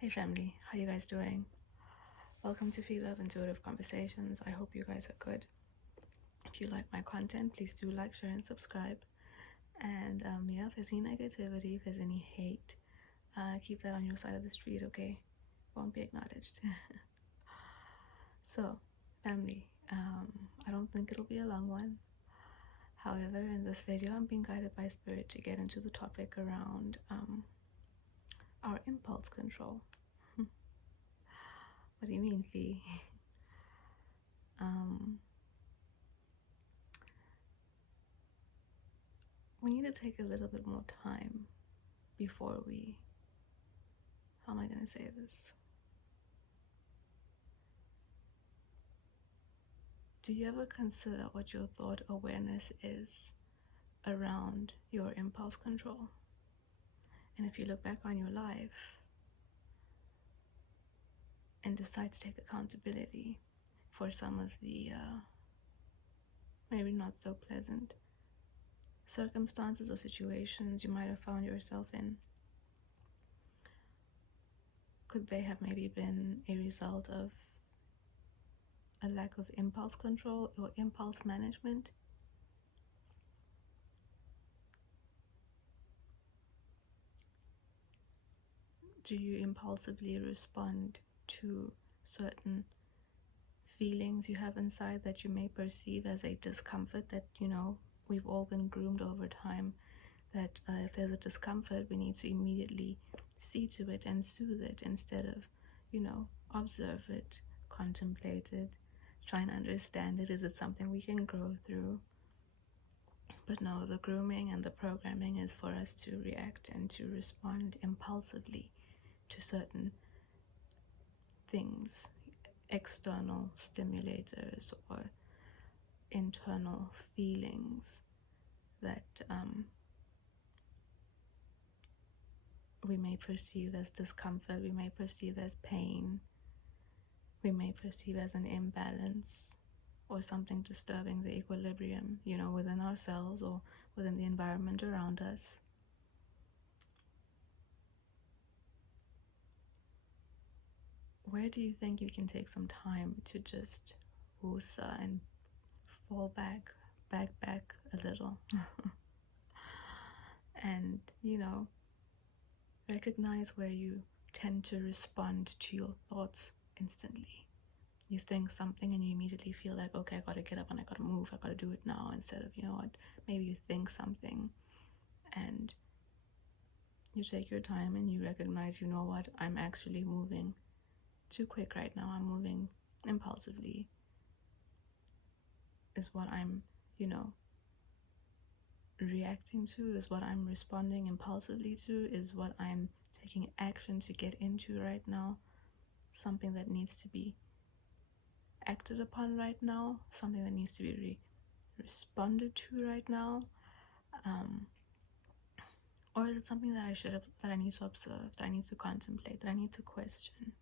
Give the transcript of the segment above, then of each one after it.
Hey family, how you guys doing? Welcome to Phie.Love Intuitive Conversations. I hope you guys are good. If you like my content, please do like, share, and subscribe. And if there's any negativity, if there's any hate, keep that on your side of the street, okay? Won't be acknowledged. So, family, I don't think it'll be a long one. However, in this video, I'm being guided by Spirit to get into the topic around our impulse control. What do you mean, Phie? We need to take a little bit more time before we, how am I going to say this? Do you ever consider what your thought awareness is around your impulse control? And if you look back on your life and decide to take accountability for some of the maybe not so pleasant circumstances or situations you might have found yourself in, could they have maybe been a result of a lack of impulse control or impulse management? Do you impulsively respond to certain feelings you have inside that you may perceive as a discomfort that, we've all been groomed over time that if there's a discomfort, we need to immediately see to it and soothe it instead of, observe it, contemplate it, try and understand it. Is it something we can grow through? But no, the grooming and the programming is for us to react and to respond impulsively to certain things, external stimulators or internal feelings that we may perceive as discomfort, we may perceive as pain, we may perceive as an imbalance or something disturbing the equilibrium, within ourselves or within the environment around us. Where do you think you can take some time to just woosah and fall back a little? And, recognize where you tend to respond to your thoughts instantly. You think something and you immediately feel like, okay, I gotta get up and I gotta move, I gotta do it now, instead of, maybe you think something and you take your time and you recognize, I'm actually moving too quick right now. I'm moving impulsively, is what I'm, reacting to, is what I'm responding impulsively to, is what I'm taking action to get into right now, something that needs to be acted upon right now, something that needs to be responded to right now, or is it something that I need to observe, that I need to contemplate, that I need to question?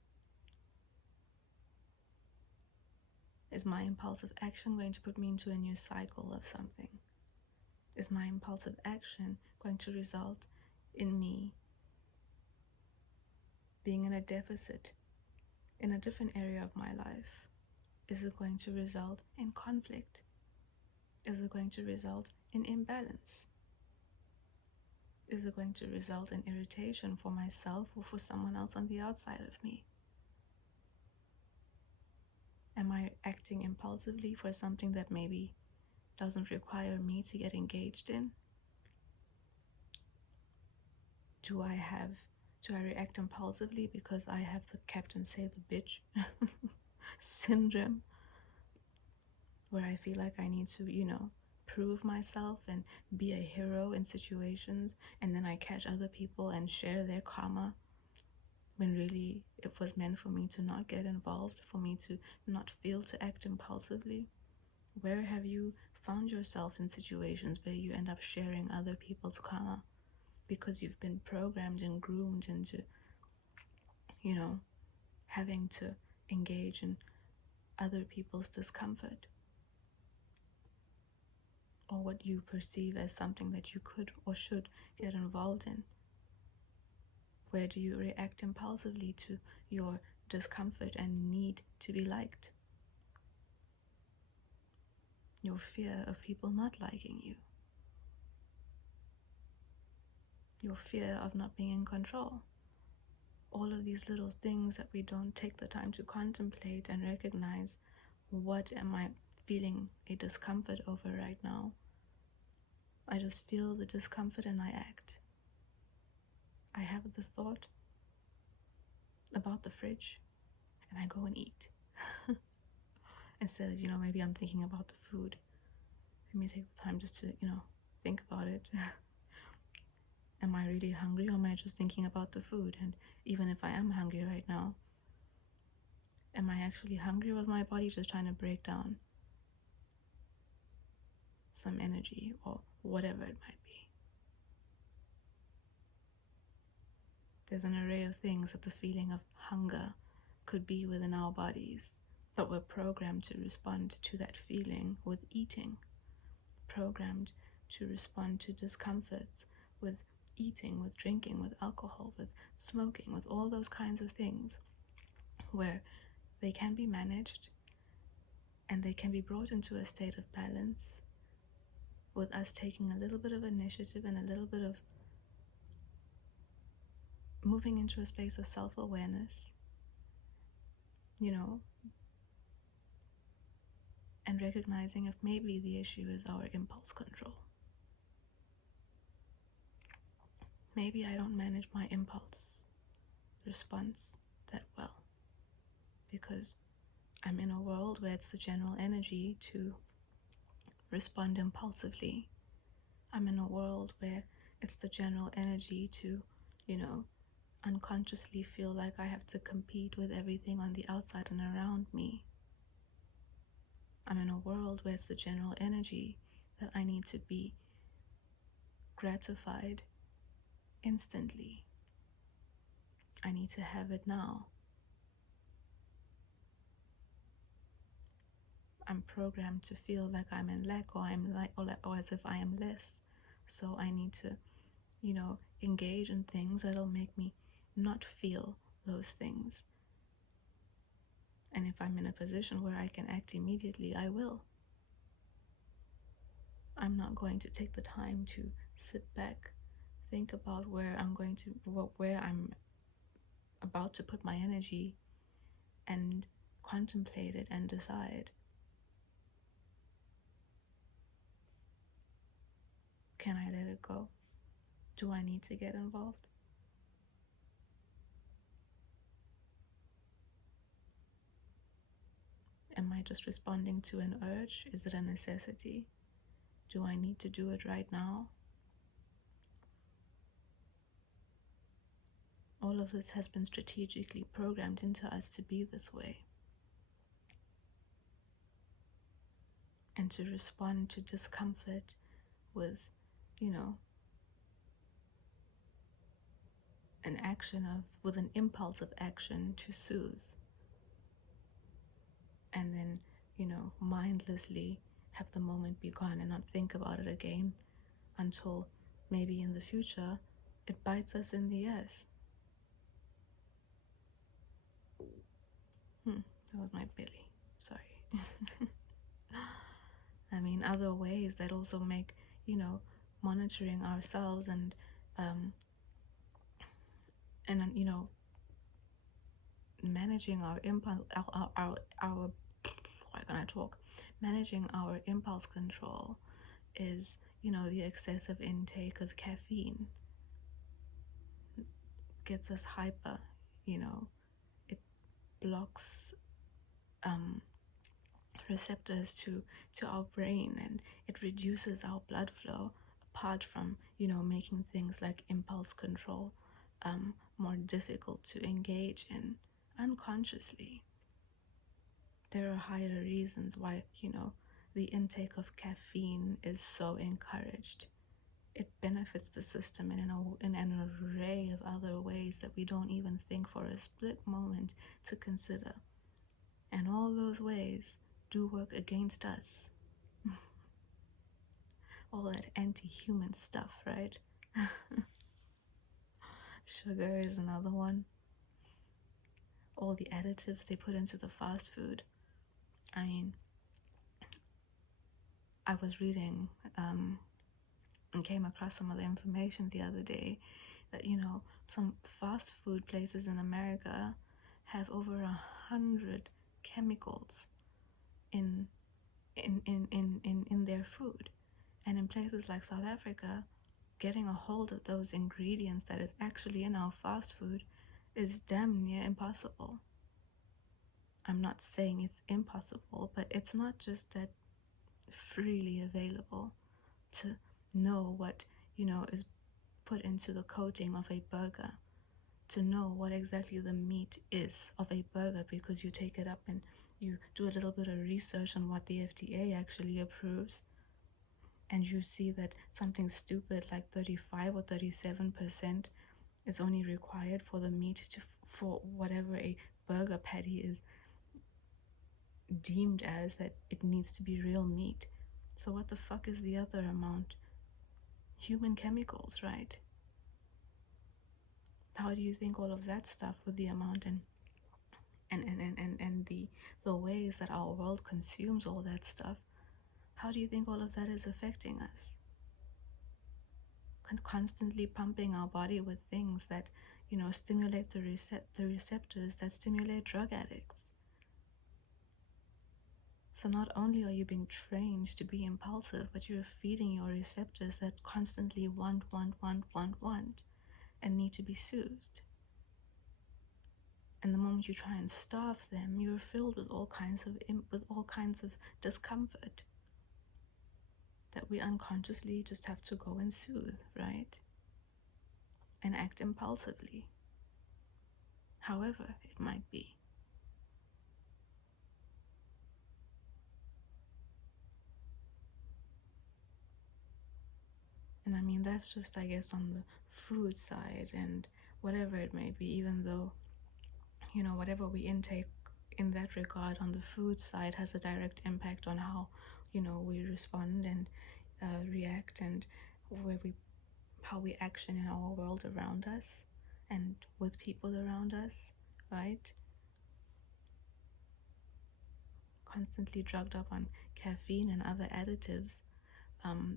Is my impulsive action going to put me into a new cycle of something? Is my impulsive action going to result in me being in a deficit in a different area of my life? Is it going to result in conflict? Is it going to result in imbalance? Is it going to result in irritation for myself or for someone else on the outside of me? Am I acting impulsively for something that maybe doesn't require me to get engaged in? Do I react impulsively because I have the Captain Save a Bitch syndrome, where I feel like I need to, prove myself and be a hero in situations, and then I catch other people and share their karma, when really it was meant for me to not get involved, for me to not feel to act impulsively? Where have you found yourself in situations where you end up sharing other people's karma because you've been programmed and groomed into, having to engage in other people's discomfort, or what you perceive as something that you could or should get involved in? Where do you react impulsively to your discomfort and need to be liked? Your fear of people not liking you. Your fear of not being in control. All of these little things that we don't take the time to contemplate and recognize, what am I feeling a discomfort over right now? I just feel the discomfort and I act. I have the thought about the fridge and I go and eat. Instead of, maybe I'm thinking about the food. Let me take the time just to, think about it. Am I really hungry, or am I just thinking about the food? And even if I am hungry right now, am I actually hungry, or is my body just trying to break down some energy or whatever it might be? There's an array of things that the feeling of hunger could be within our bodies, but we're programmed to respond to that feeling with eating, programmed to respond to discomforts with eating, with drinking, with alcohol, with smoking, with all those kinds of things, where they can be managed and they can be brought into a state of balance with us taking a little bit of initiative and a little bit of moving into a space of self-awareness, and recognizing if maybe the issue is our impulse control. Maybe I don't manage my impulse response that well because I'm in a world where it's the general energy to respond impulsively. I'm in a world where it's the general energy to, unconsciously feel like I have to compete with everything on the outside and around me. I'm in a world where it's the general energy that I need to be gratified instantly. I need to have it now. I'm programmed to feel like I'm in lack, or or as if I am less. So I need to, engage in things that'll make me not feel those things. And if I'm in a position where I can act immediately, I will. I'm not going to take the time to sit back, think about where I'm about to put my energy, and contemplate it and decide. Can I let it go? Do I need to get involved? Am I just responding to an urge? Is it a necessity? Do I need to do it right now? All of this has been strategically programmed into us to be this way. And to respond to discomfort with, with an impulse of action to soothe. And then, mindlessly have the moment be gone and not think about it again until maybe in the future it bites us in the ass. That was my belly. Sorry. I mean, other ways that also make, monitoring ourselves and managing our impulse, why can't I talk? Managing our impulse control is, the excessive intake of caffeine. Gets us hyper, it blocks receptors to our brain, and it reduces our blood flow, apart from, making things like impulse control more difficult to engage in unconsciously. There are higher reasons why, the intake of caffeine is so encouraged. It benefits the system in an array of other ways that we don't even think for a split moment to consider. And all those ways do work against us. All that anti-human stuff, right? Sugar is another one. All the additives they put into the fast food. I mean, I was reading and came across some of the information the other day that, some fast food places in America have over 100 chemicals in their food. And in places like South Africa, getting a hold of those ingredients that is actually in our fast food is damn near impossible. I'm not saying it's impossible, but it's not just that freely available to know what, is put into the coating of a burger, to know what exactly the meat is of a burger, because you take it up and you do a little bit of research on what the FDA actually approves, and you see that something stupid like 35 or 37% is only required for the meat for whatever a burger patty is deemed as, that it needs to be real meat. So what the fuck is the other amount? Human chemicals, right? How do you think all of that stuff with the amount and the ways that our world consumes all that stuff, how do you think all of that is affecting us? Constantly pumping our body with things that, stimulate the receptors that stimulate drug addicts. So not only are you being trained to be impulsive, but you're feeding your receptors that constantly want, and need to be soothed. And the moment you try and starve them, you're filled with all kinds of discomfort that we unconsciously just have to go and soothe, right? And act impulsively, however it might be. And I mean, that's just, I guess, on the food side and whatever it may be, even though, whatever we intake in that regard on the food side has a direct impact on how, we respond and react, and how we action in our world around us and with people around us, right? Constantly drugged up on caffeine and other additives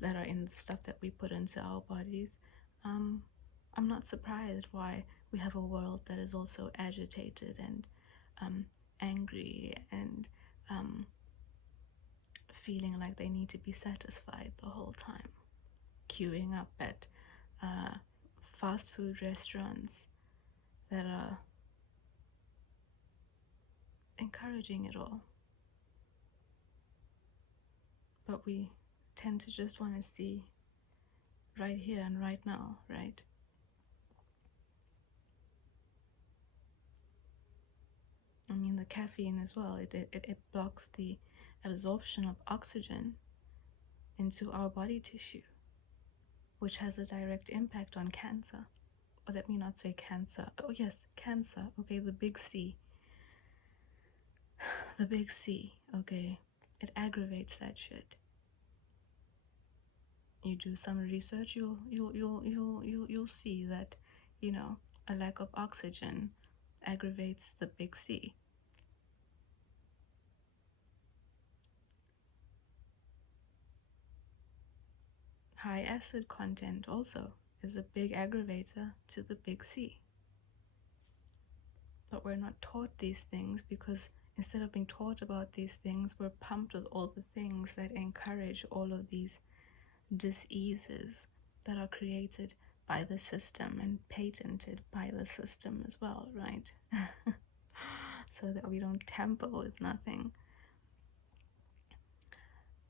that are in the stuff that we put into our bodies. I'm not surprised why we have a world that is also agitated and angry and feeling like they need to be satisfied the whole time, queuing up at fast food restaurants that are encouraging it all. But we tend to just want to see right here and right now, right? I mean, the caffeine as well, it blocks the absorption of oxygen into our body tissue, which has a direct impact on cancer. Or let me not say cancer. Oh yes, cancer. Okay, the big C. The big C, okay? It aggravates that shit. You do some research, you'll see that, a lack of oxygen aggravates the big C. High acid content also is a big aggravator to the big C. But we're not taught these things, because instead of being taught about these things, we're pumped with all the things that encourage all of these diseases that are created by the system and patented by the system as well, right? So that we don't tamper with nothing.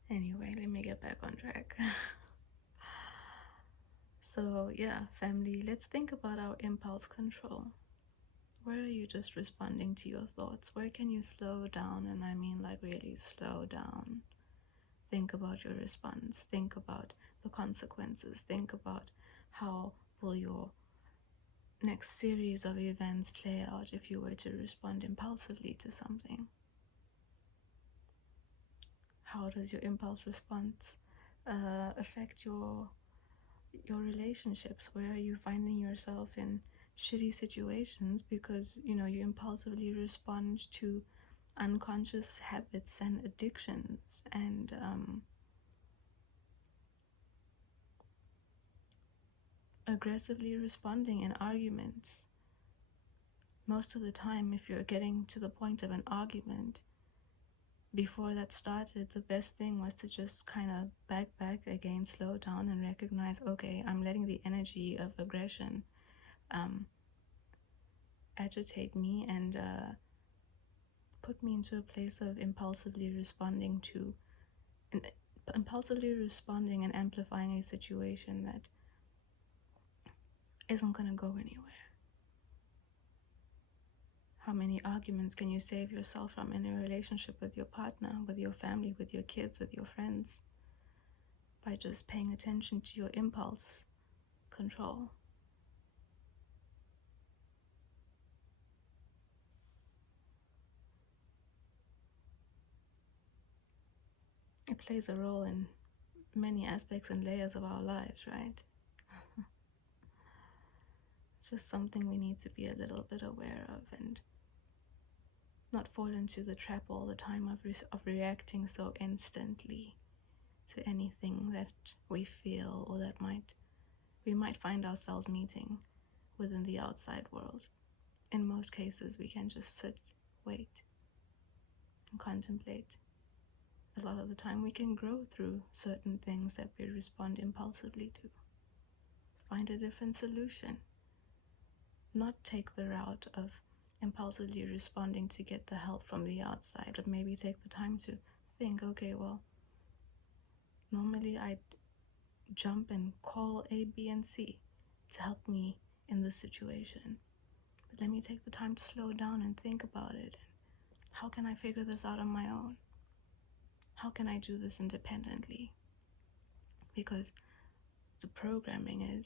Anyway, let me get back on track. So yeah, family, let's think about our impulse control. Where are you just responding to your thoughts? Where can you slow down? And I mean, like, really slow down. Think about your response. Think about the consequences. Think about how will your next series of events play out if you were to respond impulsively to something. How does your impulse response affect your relationships? Where are you finding yourself in shitty situations because, you know, you impulsively respond to unconscious habits and addictions, and aggressively responding in arguments. Most of the time, if you're getting to the point of an argument, before that started, the best thing was to just kind of back again, slow down, and recognize, okay, I'm letting the energy of aggression agitate me and put me into a place of impulsively responding and amplifying a situation that isn't going to go anywhere. How many arguments can you save yourself from in a relationship with your partner, with your family, with your kids, with your friends, by just paying attention to your impulse control? It plays a role in many aspects and layers of our lives, right? It's just something we need to be a little bit aware of and not fall into the trap all the time of reacting so instantly to anything that we feel or that we might find ourselves meeting within the outside world. In most cases, we can just sit, wait, and contemplate. A lot of the time, we can grow through certain things that we respond impulsively to. Find a different solution. Not take the route of impulsively responding to get the help from the outside, but maybe take the time to think, okay, well, normally I'd jump and call A, B, and C to help me in this situation. But let me take the time to slow down and think about it. How can I figure this out on my own? How can I do this independently? Because the programming is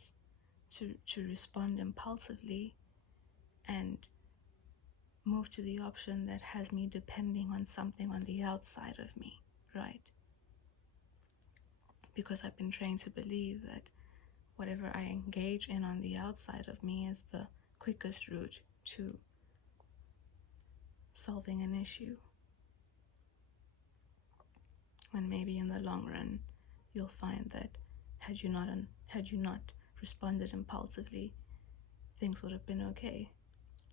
to respond impulsively and move to the option that has me depending on something on the outside of me, right? Because I've been trained to believe that whatever I engage in on the outside of me is the quickest route to solving an issue. When maybe in the long run, you'll find that had you not responded impulsively, things would have been okay.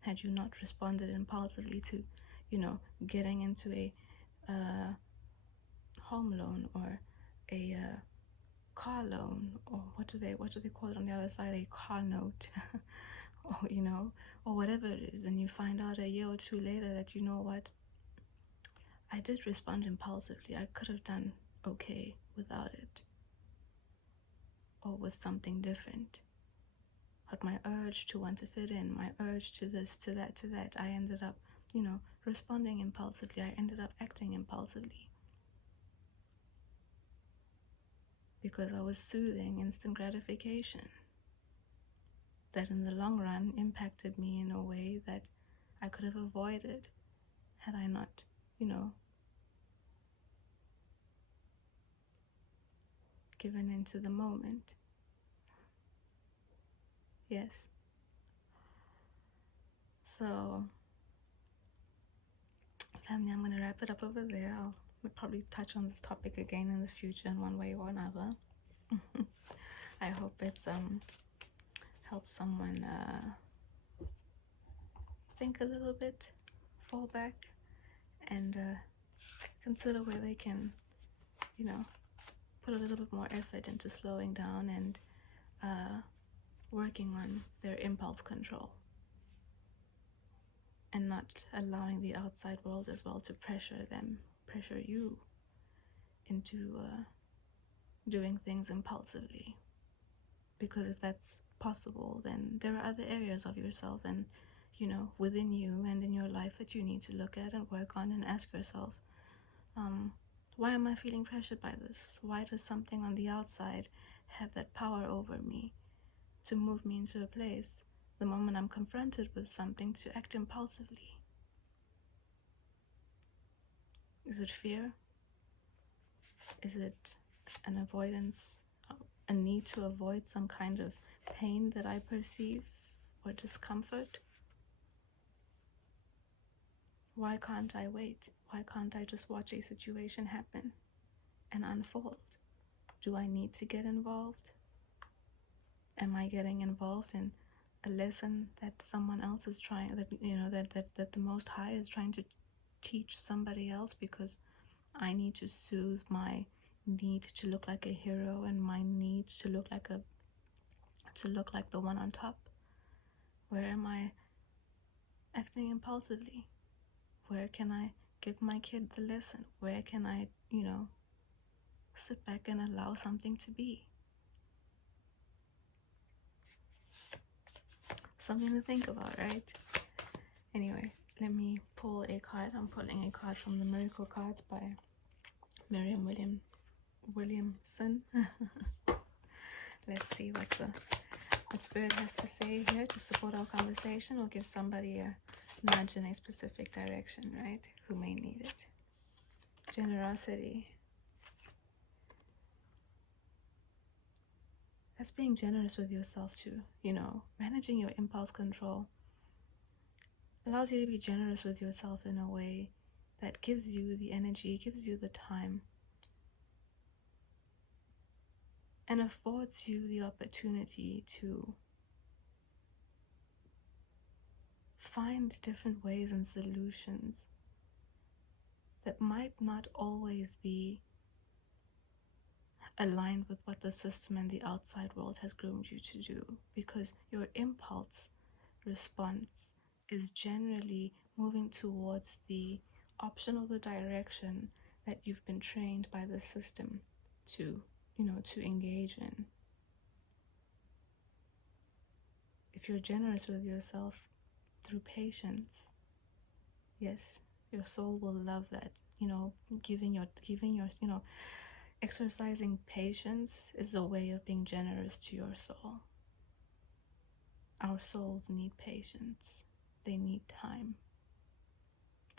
Had you not responded impulsively to, getting into a home loan or a car loan, or what do they call it on the other side, a car note, or whatever it is, and you find out a year or two later that, you know what, I did respond impulsively. I could have done okay without it, or with something different. But my urge to want to fit in, my urge to this, to that, I ended up, responding impulsively. I ended up acting impulsively because I was soothing instant gratification that in the long run impacted me in a way that I could have avoided had I not, given into the moment. Yes. So, family, I'm going to wrap it up over there. I'll probably touch on this topic again in the future in one way or another. I hope it's helps someone think a little bit, fall back, and consider where they can, put a little bit more effort into slowing down and working on their impulse control, and not allowing the outside world as well to pressure you into doing things impulsively. Because if that's possible, then there are other areas of yourself and, within you and in your life that you need to look at and work on and ask yourself, why am I feeling pressured by this? Why does something on the outside have that power over me to move me into a place the moment I'm confronted with something to act impulsively? Is it fear? Is it an avoidance, a need to avoid some kind of pain that I perceive or discomfort? Why can't I wait? Why can't I just watch a situation happen and unfold? Do I need to get involved? Am I getting involved in a lesson that someone else is trying, that the Most High is trying to teach somebody else, because I need to soothe my need to look like a hero and my need to look like the one on top? Where am I acting impulsively? Where can I give my kid the lesson? Where can I, sit back and allow something to be? Something to think about, right? Anyway, let me pull a card. I'm pulling a card from the Miracle Cards by Miriam Williamson. Let's see what Spirit has to say here to support our conversation or give somebody a nudge in a specific direction, right? Who may need it. Generosity. That's being generous with yourself too. Managing your impulse control allows you to be generous with yourself in a way that gives you the energy, gives you the time, and affords you the opportunity to find different ways and solutions that might not always be aligned with what the system and the outside world has groomed you to do, because your impulse response is generally moving towards the option or the direction that you've been trained by the system to engage in. If you're generous with yourself through patience, yes, your soul will love that. Exercising patience is a way of being generous to your soul. Our souls need patience. They need time.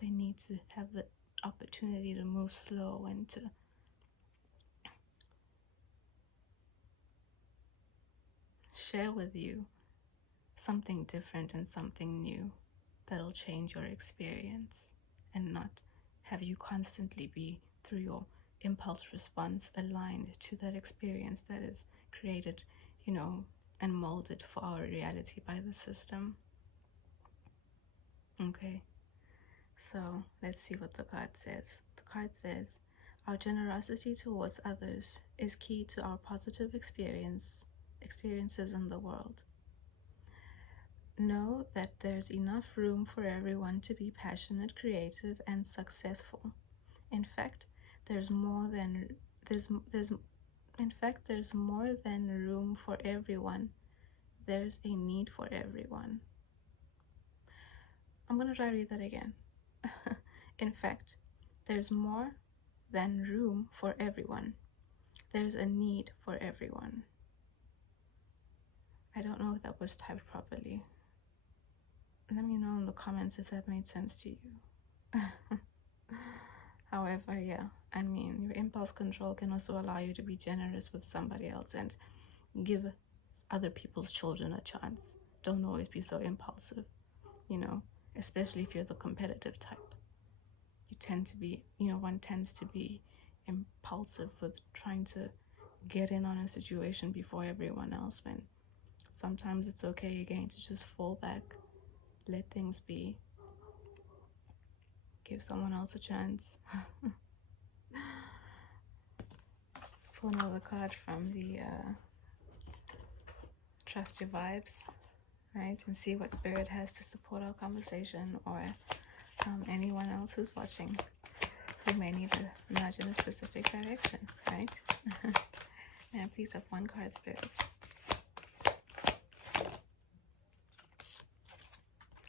They need to have the opportunity to move slow and to share with you something different and something new that'll change your experience, and not have you constantly be, through your impulse response, aligned to that experience that is created, and molded for our reality by the system. Okay, so let's see what the card says. The card says, our generosity towards others is key to our positive experiences in the world. Know that there's enough room for everyone to be passionate, creative, and successful. In fact, there's more than room for everyone. There's a need for everyone. I'm going to try to read that again. In fact, there's more than room for everyone. There's a need for everyone. I don't know if that was typed properly. Let me know in the comments if that made sense to you. However, yeah, your impulse control can also allow you to be generous with somebody else and give other people's children a chance. Don't always be so impulsive, especially if you're the competitive type. You tend to be, one tends to be impulsive with trying to get in on a situation before everyone else, when sometimes it's okay again to just fall back, let things be, give someone else a chance. Let's pull another card from the Trust Your Vibes, right? And see what Spirit has to support our conversation, or anyone else who's watching who may need a nudge in a specific direction, right? And please have one card, Spirit.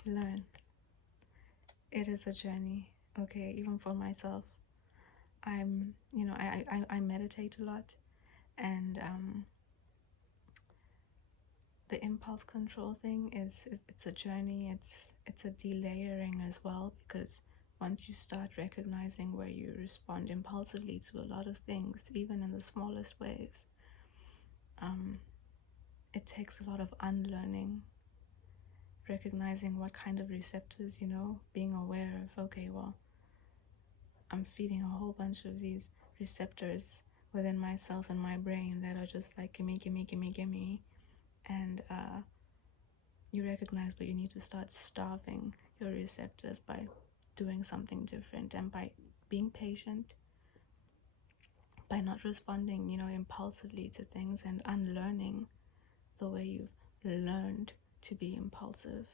Learn. It is a journey, okay? Even for myself, I meditate a lot, and the impulse control thing it's a journey. It's a delayering as well, because once you start recognizing where you respond impulsively to a lot of things, even in the smallest ways, it takes a lot of unlearning recognizing what kind of receptors, being aware of, okay, well, I'm feeding a whole bunch of these receptors within myself and my brain that are just like, gimme, gimme, gimme, gimme. And you recognize, but you need to start starving your receptors by doing something different and by being patient, by not responding, impulsively to things, and unlearning the way you've learned to be impulsive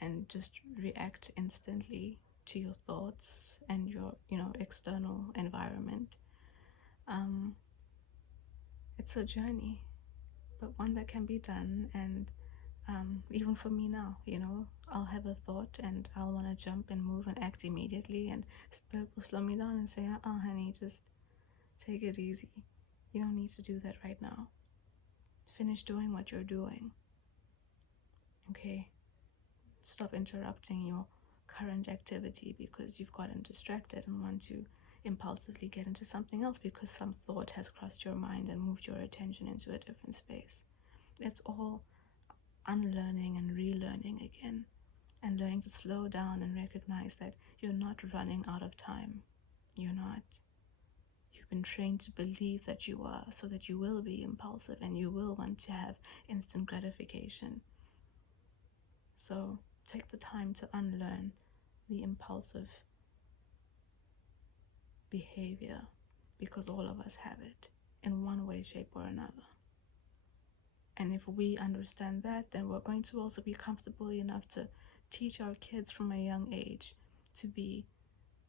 and just react instantly to your thoughts and your, external environment. It's a journey, but one that can be done. And even for me now, I'll have a thought and I'll want to jump and move and act immediately, and Spirit will slow me down and say, honey, just take it easy. You don't need to do that right now. Finish doing what you're doing. Okay? Stop interrupting your current activity because you've gotten distracted and want to impulsively get into something else because some thought has crossed your mind and moved your attention into a different space. It's all unlearning and relearning again, and learning to slow down and recognize that you're not running out of time. You're not. You've been trained to believe that you are, so that you will be impulsive and you will want to have instant gratification. So take the time to unlearn the impulsive behavior, because all of us have it in one way, shape, or another. And if we understand that, then we're going to also be comfortable enough to teach our kids from a young age to be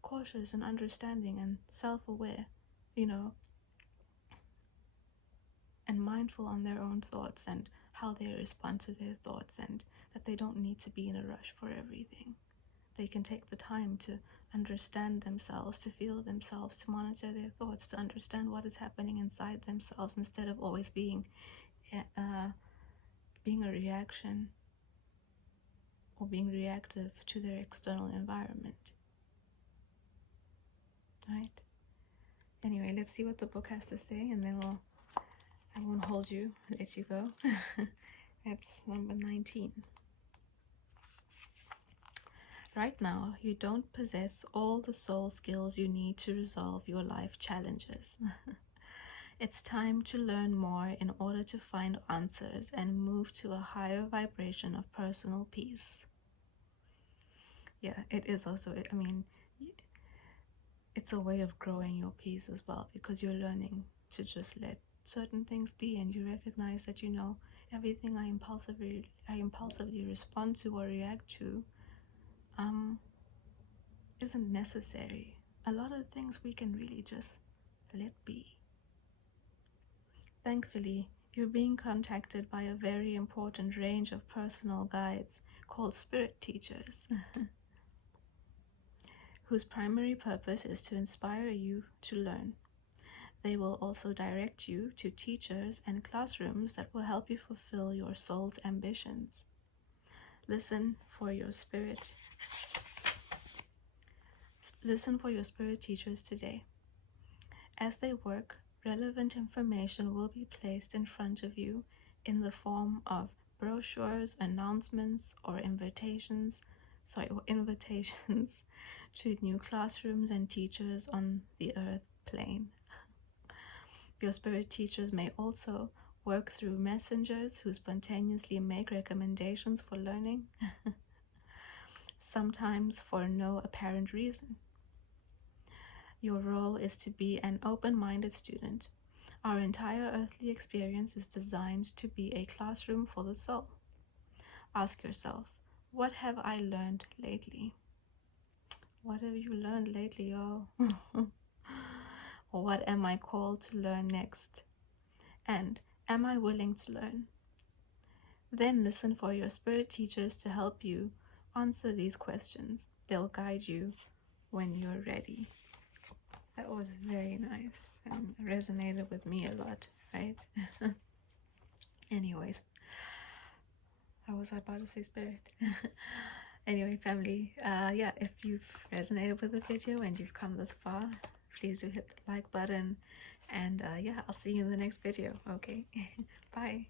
cautious and understanding and self-aware, and mindful on their own thoughts and how they respond to their thoughts, and that they don't need to be in a rush for everything. They can take the time to understand themselves, to feel themselves, to monitor their thoughts, to understand what is happening inside themselves, instead of always being a reaction or being reactive to their external environment. Right? Anyway, let's see what the book has to say, and then I won't hold you, let you go. That's number 19. Right now, you don't possess all the soul skills you need to resolve your life challenges. It's time to learn more in order to find answers and move to a higher vibration of personal peace. Yeah, it is also, it's a way of growing your peace as well, because you're learning to just let certain things be, and you recognize that, everything I impulsively respond to or react to isn't necessary. A lot of things we can really just let be. Thankfully, you're being contacted by a very important range of personal guides called spirit teachers, whose primary purpose is to inspire you to learn. They will also direct you to teachers and classrooms that will help you fulfill your soul's ambitions. Listen for your spirit teachers today. As they work, relevant information will be placed in front of you in the form of brochures, announcements, or invitations to new classrooms and teachers on the earth plane. Your spirit teachers may also work through messengers who spontaneously make recommendations for learning, sometimes for no apparent reason. Your role is to be an open-minded student. Our entire earthly experience is designed to be a classroom for the soul. Ask yourself, what have I learned lately? What have you learned lately, y'all? Or what am I called to learn next? And am I willing to learn? Then listen for your spirit teachers to help you answer these questions. They'll guide you when you're ready. That was very nice and resonated with me a lot, right? Anyways, how was I about to say spirit? Anyway, family, if you've resonated with the video and you've come this far, please do hit the like button, and I'll see you in the next video. Okay. Bye.